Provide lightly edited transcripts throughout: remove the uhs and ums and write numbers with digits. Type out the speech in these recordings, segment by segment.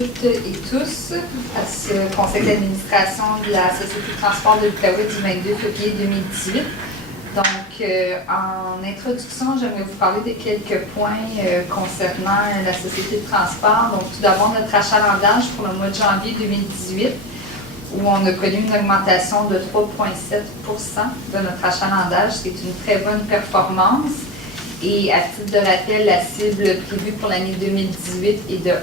toutes et tous à ce conseil d'administration de la Société de transport de l'Outaouais du 22 février 2018. Donc, en introduction, j'aimerais vous parler de quelques points concernant la Société de transport. Donc, tout d'abord, notre achalandage pour le mois de janvier 2018, où on a connu une augmentation de 3,7 % de notre achalandage, ce qui est une très bonne performance. Et à titre de rappel, la cible prévue pour l'année 2018 est de 1 %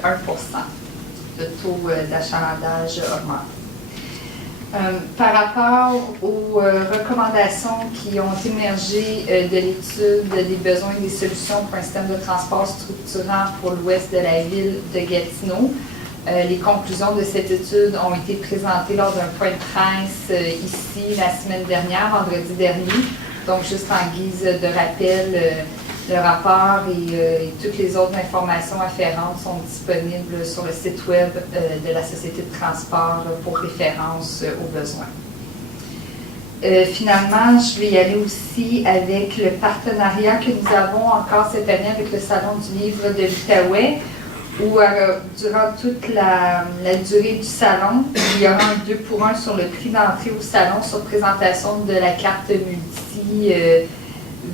de taux d'achalandage augmenté. Par rapport aux recommandations qui ont émergé de l'étude des besoins et des solutions pour un système de transport structurant pour l'ouest de la ville de Gatineau, les conclusions de cette étude ont été présentées lors d'un point de presse ici la semaine dernière, vendredi dernier. Donc, juste en guise de rappel, le rapport et toutes les autres informations afférentes sont disponibles sur le site web de la Société de transport pour référence aux besoins. Finalement, je vais y aller aussi avec le partenariat que nous avons encore cette année avec le Salon du livre de l'Outaouais, où durant toute la durée du salon, il y aura un 2 pour 1 sur le prix d'entrée au salon sur présentation de la carte multi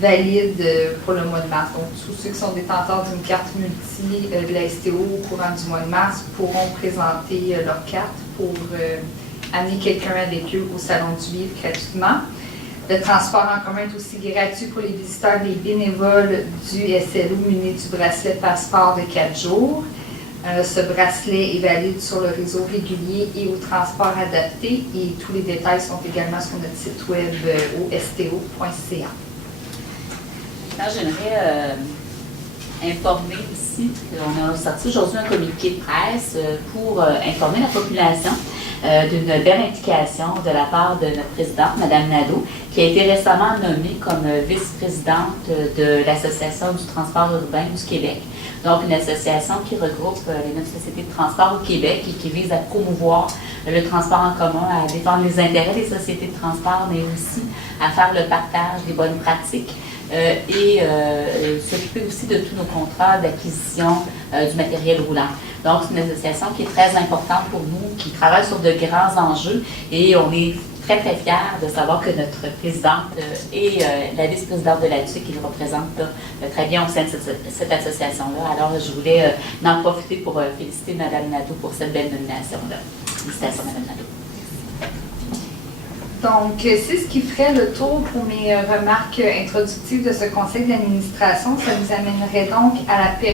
valide pour le mois de mars. Donc, tous ceux qui sont détenteurs d'une carte multi de la STO au courant du mois de mars pourront présenter leur carte pour amener quelqu'un avec eux au Salon du livre gratuitement. Le transport en commun est aussi gratuit pour les visiteurs et les bénévoles du SLO munis du bracelet passeport de 4 jours. Ce bracelet est valide sur le réseau régulier et au transport adapté et tous les détails sont également sur notre site web au sto.ca. J'aimerais informer ici qu'on a sorti aujourd'hui un communiqué de presse pour informer la population d'une belle implication de la part de notre présidente, Mme Nadeau, qui a été récemment nommée comme vice-présidente de l'Association du transport urbain du Québec. Donc, une association qui regroupe les 9 sociétés de transport au Québec et qui vise à promouvoir le transport en commun, à défendre les intérêts des sociétés de transport, mais aussi à faire le partage des bonnes pratiques. Et s'occuper aussi de tous nos contrats d'acquisition du matériel roulant. Donc, c'est une association qui est très importante pour nous, qui travaille sur de grands enjeux et on est très, très fiers de savoir que notre présidente est la vice-présidente de l'ADUC qui nous représente très bien au sein de cette association-là. Alors, je voulais en profiter pour féliciter Mme Nadeau pour cette belle nomination-là. Félicitations, Mme Nadeau. Donc, c'est ce qui ferait le tour pour mes remarques introductives de ce conseil d'administration. Ça nous amènerait donc à la période